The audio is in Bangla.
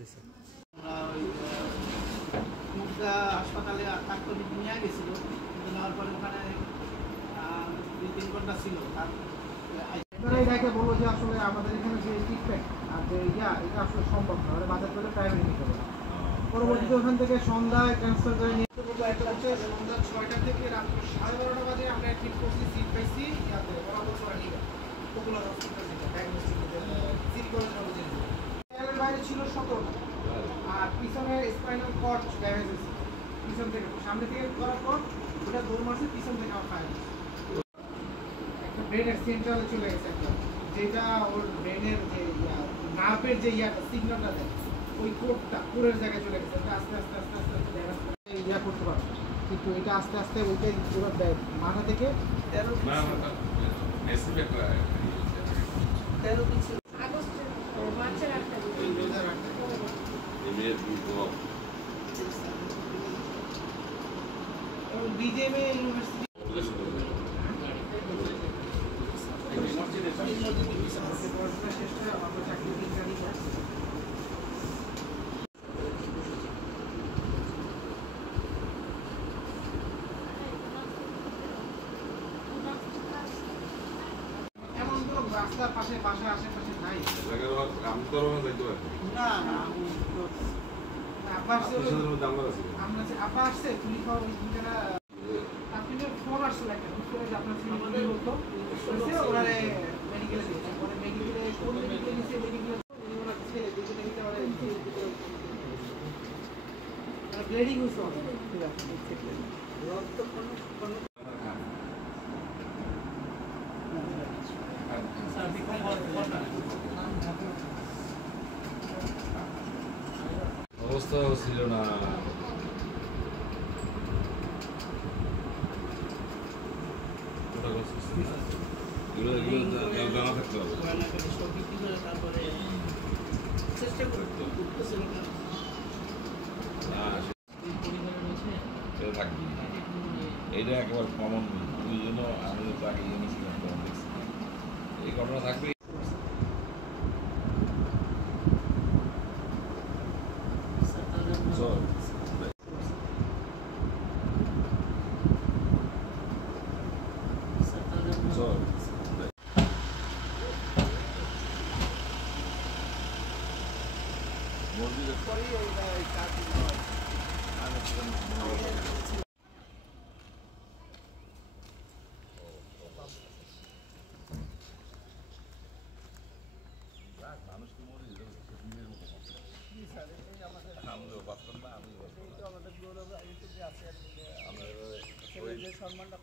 জি স্যার। মুগদা হাসপাতালে তাৎক্ষণিক নিয়ে গেছিল, কিন্তু নেওয়ার পরে ওখানে 2-3 ঘন্টা ছিল। এবারে এটাকে বলবো যে আসলে আমাদের এখানে যে ট্রিটমেন্ট আর যে এটা আসলে সম্ভব না, মানে বাজার করে প্রাইভেট নিতে হবে। পরবর্তীতে ওখান থেকে সন্ধ্যায় ট্রান্সফার করে নিয়ে সন্ধ্যা 6টা থেকে রাত 12:30 বাজে আমরা ঠিক করছি, সিট পাইছি ইয়াতে বরাবর করা নিয়ে পপুলার হসপিটাল যেটা ডায়াগনস্টিক সিটি কলেজ কলেজের বাইরে ছিল 17টা, আর পিছনে স্পাইনাল কর্ড ড্যামেজ হয়েছে পিছন থেকে, সামনে থেকে করার পর ওটা দৌড় মারছে, পিছন থেকে আমার ফায়ার একটা ব্রেনের সেন্ট্রালে চলে গেছে একটা, যেটা ওর ব্রেনের যে নার্ভের যে সিগন্যালটা দেয় ওই কোডটা কোরের জায়গায় চলে গেছে। এটা আস্তে আস্তে আস্তে আস্তে আস্তে ড্যামেজ করতে পারবে, কিন্তু এটা আস্তে আস্তে ওইটাই পুরো মাথা থেকে 13 বিজেএমএ ইউনিভার্সিটি পড়াশোনা শেষ করে আমরা চাকরি বিজ্ঞানী এমন কোনো রাস্তার পাশে বাসা আশেপাশে নাই। না না আপা আসছে তুলি খাওয়া ওই দিনটা আপনি ফোন আসছিল একটা করে যে আপনার আমাদের হতো ওনারে মেডিকেলে দিয়েছে, পরে মেডিকেলে কোন মেডিকেলে নিচ্ছে মেডিকেলে ছেড়ে দিতে দিতে পারে ব্লিডিং হচ্ছে ঠিক আছে রক্ত কোনো অবস্থা ছিল না। জানা থাকতে হবে। থাকবে এইটা একেবারে কমন, ওই জন্য আমি তো আগে এই ঘটনা থাকবে। মানুষ তো মরে আমাদের গৌরব আছে, সম্মানটা